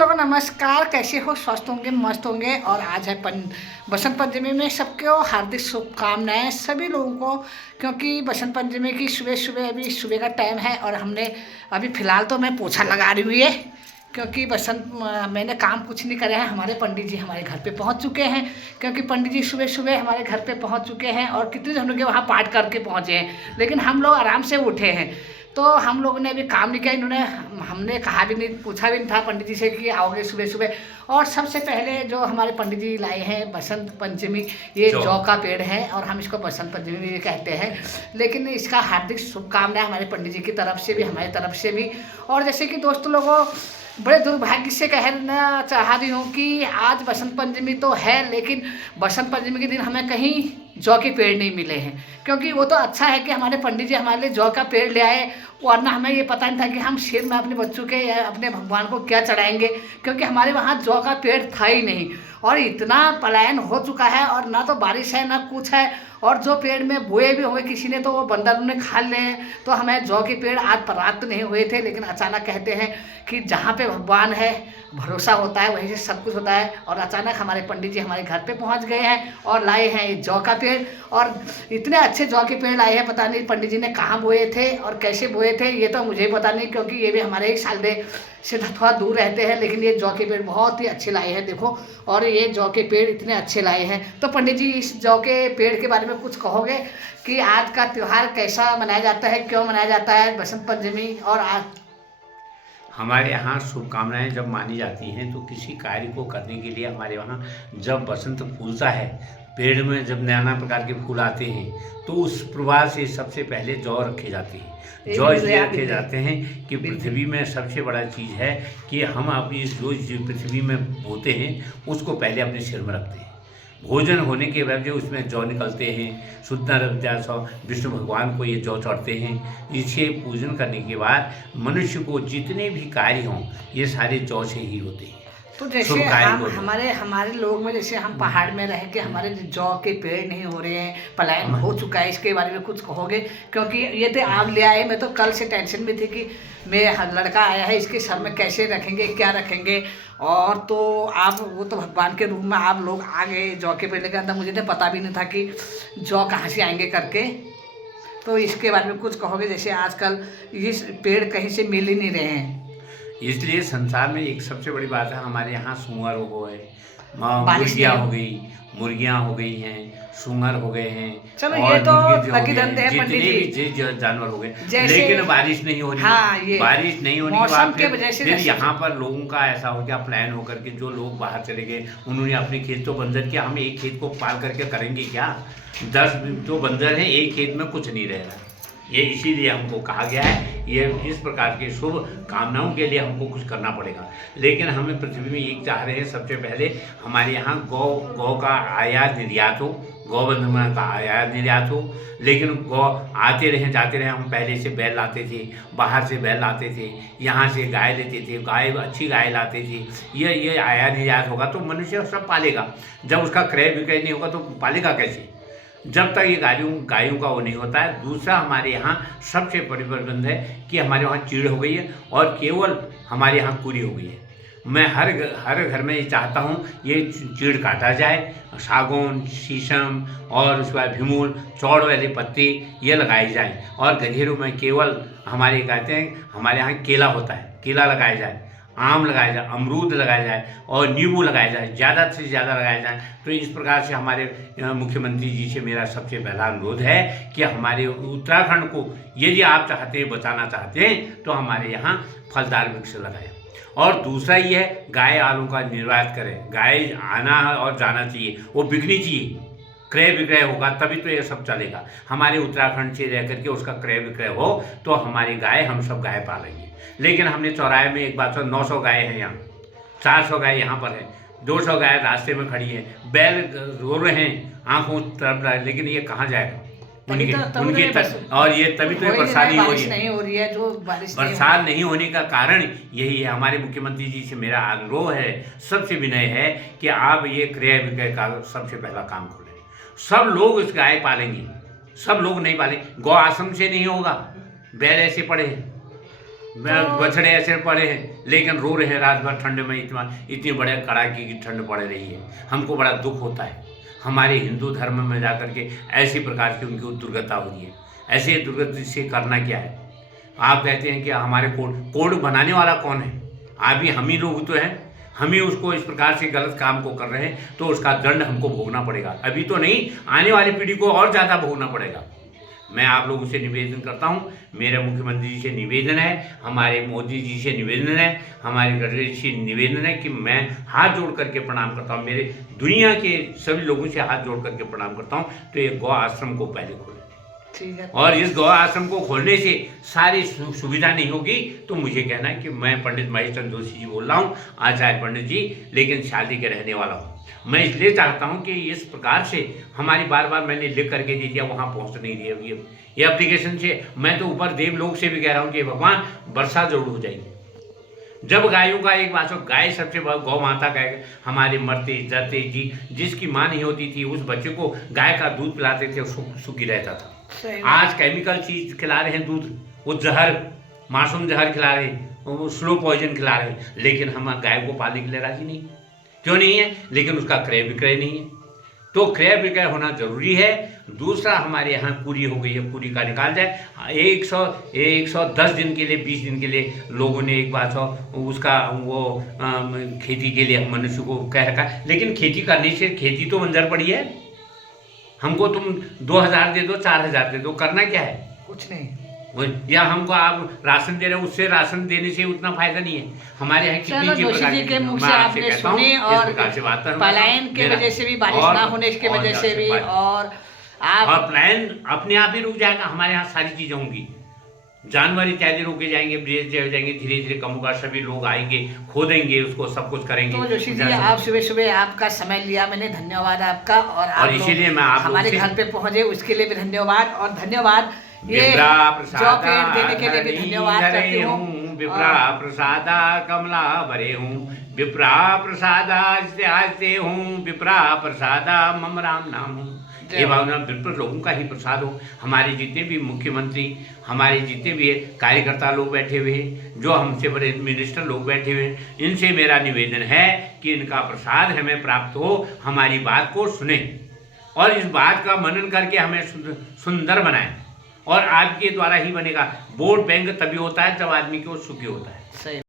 लोगों नमस्कार, कैसे हो? स्वस्थ होंगे, मस्त होंगे। और आज है बसंत पंचमी में सबको हार्दिक शुभकामनाएं सभी लोगों को, क्योंकि बसंत पंचमी की सुबह सुबह अभी सुबह का टाइम है और हमने अभी फ़िलहाल तो मैं पोछा लगा रही हुई है, क्योंकि मैंने काम कुछ नहीं करे हैं। हमारे पंडित जी हमारे घर पे पहुंच चुके हैं, क्योंकि पंडित जी सुबह सुबह हमारे घर पे पहुंच चुके हैं और कितने हम लोग वहाँ पाठ करके पहुँचे हैं, लेकिन हम लोग आराम से उठे हैं। तो हम लोगों ने अभी काम नहीं किया, हमने कहा भी नहीं, पूछा भी नहीं था पंडित जी से कि आओगे सुबह सुबह। और सबसे पहले जो हमारे पंडित जी लाए हैं बसंत पंचमी, ये जौ का पेड़ है और हम इसको बसंत पंचमी भी कहते हैं, लेकिन इसका हार्दिक शुभकामनाएं हमारे पंडित जी की तरफ से भी, हमारी तरफ से भी। और जैसे कि दोस्तों लोगों, बड़े दुर्भाग्य से कहना चाह रही हूँ कि आज बसंत पंचमी तो है, लेकिन बसंत पंचमी के दिन हमें कहीं जौ के पेड़ नहीं मिले हैं। क्योंकि वो तो अच्छा है कि हमारे पंडित जी हमारे लिए जौ का पेड़ ले आए, वरना हमें ये पता नहीं था कि हम सिर में अपने बच्चों के या अपने भगवान को क्या चढ़ाएंगे, क्योंकि हमारे वहाँ जौ का पेड़ था ही नहीं। और इतना पलायन हो चुका है और ना तो बारिश है ना कुछ है, और जो पेड़ में बोए भी हुए किसी ने तो वो बंदरों ने खा लिए हैं। तो हमें जौ के पेड़ आज प्राप्त नहीं हुए थे, लेकिन अचानक कहते हैं कि जहाँ पे भगवान है भरोसा होता है, वहीं से सब कुछ होता है। और अचानक हमारे पंडित जी हमारे घर पे पहुँच गए हैं और लाए हैं ये जौ का पेड़। और इतने अच्छे जौ के पेड़ लाए हैं, पता नहीं पंडित जी ने कहाँ बोए थे और कैसे बोए थे, ये तो मुझे पता नहीं, क्योंकि ये भी हमारे ही साले से थोड़ा दूर रहते हैं। लेकिन ये जौ के पेड़ बहुत ही अच्छे लाए हैं, देखो। और ये जौ के पेड़ इतने अच्छे लाए हैं। तो पंडित जी, इस जौ के पेड़ के बारे में कुछ कहोगे कि आज का त्यौहार कैसा मनाया जाता है, क्यों मनाया जाता है बसंत पंचमी? और आज हमारे यहाँ शुभकामनाएं जब मानी जाती हैं तो किसी कार्य को करने के लिए हमारे वहाँ जब बसंत फूलता है, पेड़ में जब नाना प्रकार के फूल आते हैं, तो उस प्रभाव से सबसे पहले जौ रखे जाते हैं। जौ इसलिए रखे जाते हैं कि पृथ्वी में सबसे बड़ा चीज़ है कि हम अभी जो पृथ्वी में बोते हैं उसको पहले अपने सिर में रखते हैं। भोजन होने के बाद जो उसमें जौ निकलते हैं, शुद्ध विष्णु भगवान को ये जौ चढ़ते हैं। इसे पूजन करने के बाद मनुष्य को जितने भी कार्य हों ये सारे जौ से ही होते हैं। तो जैसे हमारे लोग में, जैसे हम पहाड़ में रह के हमारे जौ के पेड़ नहीं हो रहे हैं, पलायन हो चुका है, इसके बारे में कुछ कहोगे? क्योंकि ये तो आप ले आए, मैं तो कल से टेंशन में थी कि मेरा लड़का आया है, इसके सर में कैसे रखेंगे, क्या रखेंगे। और तो आप वो तो भगवान के रूप में आप लोग आ गए जौ के पेड़ लेकर अंदर, मुझे तो पता भी नहीं था कि जौ कहाँ से आएंगे करके। तो इसके बारे में कुछ कहोगे? जैसे आजकल ये पेड़ कहीं से मिल ही नहीं रहे हैं, इसलिए संसार में एक सबसे बड़ी बात है, हमारे यहाँ सूअर हो गए, मुर्गियाँ हो गई हैं, सूअर हो गए हैं, चलो ये तो लकी धंधे हैं जितने भी जानवर हो गए, लेकिन बारिश नहीं हो रही। हाँ, बारिश नहीं होने के बाद फिर यहाँ पर लोगों का ऐसा हो गया प्लान होकर के, जो लोग बाहर चले गए उन्होंने अपने खेत तो बंजर किया। हम एक खेत को पाल करके करेंगे क्या? 10 जो बंजर है एक खेत में कुछ नहीं रह रहा। ये इसीलिए हमको कहा गया है, ये इस प्रकार के शुभ कामनाओं के लिए हमको कुछ करना पड़ेगा। लेकिन हमें पृथ्वी में एक चाह रहे हैं, सबसे पहले हमारे यहाँ गौ का आयात निर्यात हो, गौवंदना का आयात निर्यात हो। लेकिन गौ आते रहे जाते रहे, हम पहले से बैल लाते थे, बाहर से बैल लाते थे, यहाँ से गाय लेते थे, गाय अच्छी गाय लाते थे। ये आयात निर्यात होगा तो मनुष्य सब पालेगा। जब उसका क्रय विक्रय नहीं होगा तो पालेगा कैसे? जब तक ये गायों का वो नहीं होता है। दूसरा, हमारे यहाँ सबसे बड़ी प्रतिबंध है कि हमारे वहाँ चीड़ हो गई है और केवल हमारे यहाँ कुरी हो गई है। मैं हर घर में ये चाहता हूँ ये चीड़ काटा जाए, सागौन, शीशम और उसके बाद भीमूल, चौड़ वाले पत्ते ये लगाए जाएं। और गधेरों में केवल हमारे कहते हैं, हमारे यहाँ केला होता है, केला लगाया जाए, आम लगाया जाए, अमरूद लगाया जाए और नींबू लगाया जाए, ज़्यादा से ज़्यादा लगाया जाए। तो इस प्रकार से हमारे मुख्यमंत्री जी से मेरा सबसे पहला अनुरोध है कि हमारे उत्तराखंड को यदि आप चाहते हैं, बचाना चाहते हैं, तो हमारे यहाँ फलदार वृक्ष लगाएं। और दूसरा ये है, गाय आलू का निर्यात करें। गाय आना और जाना चाहिए, वो बिकनी चाहिए, क्रय विक्रय होगा तभी तो ये सब चलेगा। हमारे उत्तराखंड से रह करके उसका क्रय विक्रय हो तो हमारी गाय, हम सब गाय पालेंगे। लेकिन हमने चौराहे में एक बात, 900 गाय हैं यहाँ, 400 गाय यहाँ पर है, 200 गाय रास्ते में खड़ी है, बैल रो रहे हैं आंखों तरफ, लेकिन ये कहाँ जाएगा उनके तक। और ये तभी तो बरसात नहीं हो रही है। जो बरसात नहीं होने का कारण यही है। हमारे मुख्यमंत्री जी से मेरा आग्रह है, सबसे विनय है कि आप ये क्रय विक्रय का सबसे पहला काम खोलें। सब लोग इस गाय पालेंगे, सब लोग नहीं पालेंगे। गौ आश्रम से नहीं होगा, बैल ऐसे पड़े हैं, बछड़े ऐसे पड़े हैं लेकिन रो रहे हैं रात भर ठंड में, इतनी बड़े कड़ाके की ठंड पड़ रही है। हमको बड़ा दुख होता है। हमारे हिंदू धर्म में जा करके ऐसी प्रकार की उनकी दुर्गति हो रही है। ऐसे दुर्गति से करना क्या है? आप कहते हैं कि हमारे कोड बनाने वाला कौन है? अभी हम ही लोग तो हैं। हम ही उसको इस प्रकार से गलत काम को कर रहे हैं तो उसका दंड हमको भोगना पड़ेगा। अभी तो नहीं, आने वाली पीढ़ी को और ज़्यादा भोगना पड़ेगा। मैं आप लोगों से निवेदन करता हूँ, मेरे मुख्यमंत्री जी से निवेदन है, हमारे मोदी जी से निवेदन है, हमारे गडकरी से निवेदन है कि मैं हाथ जोड़ करके प्रणाम करता हूँ, मेरे दुनिया के सभी लोगों से हाथ जोड़ करके प्रणाम करता हूँ, तो ये गौ आश्रम को पहले खोलें। और इस गौ आश्रम को खोलने से सारी सुविधा नहीं होगी तो मुझे कहना है कि मैं पंडित महेश चंद्र जोशी जी बोल रहा हूँ, आचार्य पंडित जी, लेकिन शादी के रहने वाला हूँ। मैं इसलिए चाहता हूँ कि इस प्रकार से हमारी बार बार मैंने लिख करके दे दिया, वहाँ पहुँच नहीं रही है ये एप्लीकेशन से। मैं तो ऊपर देवलोक से भी कह रहा हूँ कि भगवान वर्षा जरूर हो जाएगी। जब गायों का एक बात हो, गाय सबसे बड़ा गौ माता का हमारे मरते जाते जी जिसकी माँ नहीं होती थी उस बच्चे को गाय का दूध पिलाते थे, सुखी रहता था। आज केमिकल चीज खिला रहे हैं दूध, वो जहर, मासूम जहर खिला रहे हैं, वो स्लो पॉइजन खिला रहे हैं, लेकिन हम गाय को पालने के लिए राजी नहीं। क्यों नहीं है? लेकिन उसका क्रय विक्रय नहीं है। तो क्रय विक्रय होना जरूरी है। दूसरा, हमारे यहाँ पूरी हो गई है, पूरी का निकाल जाए। 110 दिन के लिए, 20 दिन के लिए लोगों ने एक बात उसका वो खेती के लिए मनुष्य को कह रखा है, लेकिन खेती करने से खेती तो बंजर पड़ी है। हमको तुम 2000 दे दो, 4000 दे दो, करना क्या है? कुछ नहीं। या हमको आप राशन दे रहे हो, उससे राशन देने से उतना फायदा नहीं है। हमारे यहाँ चलो, जोशी जी के मुंह से आपने सुनी, और पलायन के वजह से भी, बारिश ना होने की वजह से भी, और प्लान अपने आप ही रुक जाएगा। हमारे यहाँ सारी चीजें होंगी, जानवर इत्यादि रोके जाएंगे, ब्रिज हो जाएंगे, धीरे धीरे कम होगा, सभी लोग आएंगे, खोदेंगे उसको, सब कुछ करेंगे। तो जोशी जी, आप सुबह सुबह आपका समय लिया मैंने, धन्यवाद आपका। और इसीलिए मैं आप हमारे घर पे पहुंचे उसके लिए भी धन्यवाद, और धन्यवाद ये जॉब देने के लिए भी धन्यवाद करती हूँ। विप्रा प्रसादा कमला भरे हूँ, विप्रा प्रसादा आस्ते हूँ, विप्रा प्रसादा मम राम नाम हूँ। ये भावना बिल्कुल लोगों का ही प्रसाद हो। हमारे जितने भी मुख्यमंत्री, हमारे जितने भी कार्यकर्ता लोग बैठे हुए हैं, जो हमसे बड़े मिनिस्टर लोग बैठे हुए हैं, इनसे मेरा निवेदन है कि इनका प्रसाद हमें प्राप्त हो, हमारी बात को सुने और इस बात का मनन करके हमें सुंदर बनाए। और आपके द्वारा ही बनेगा। वोट बैंक तभी होता है जब आदमी को सुखी होता है। सही।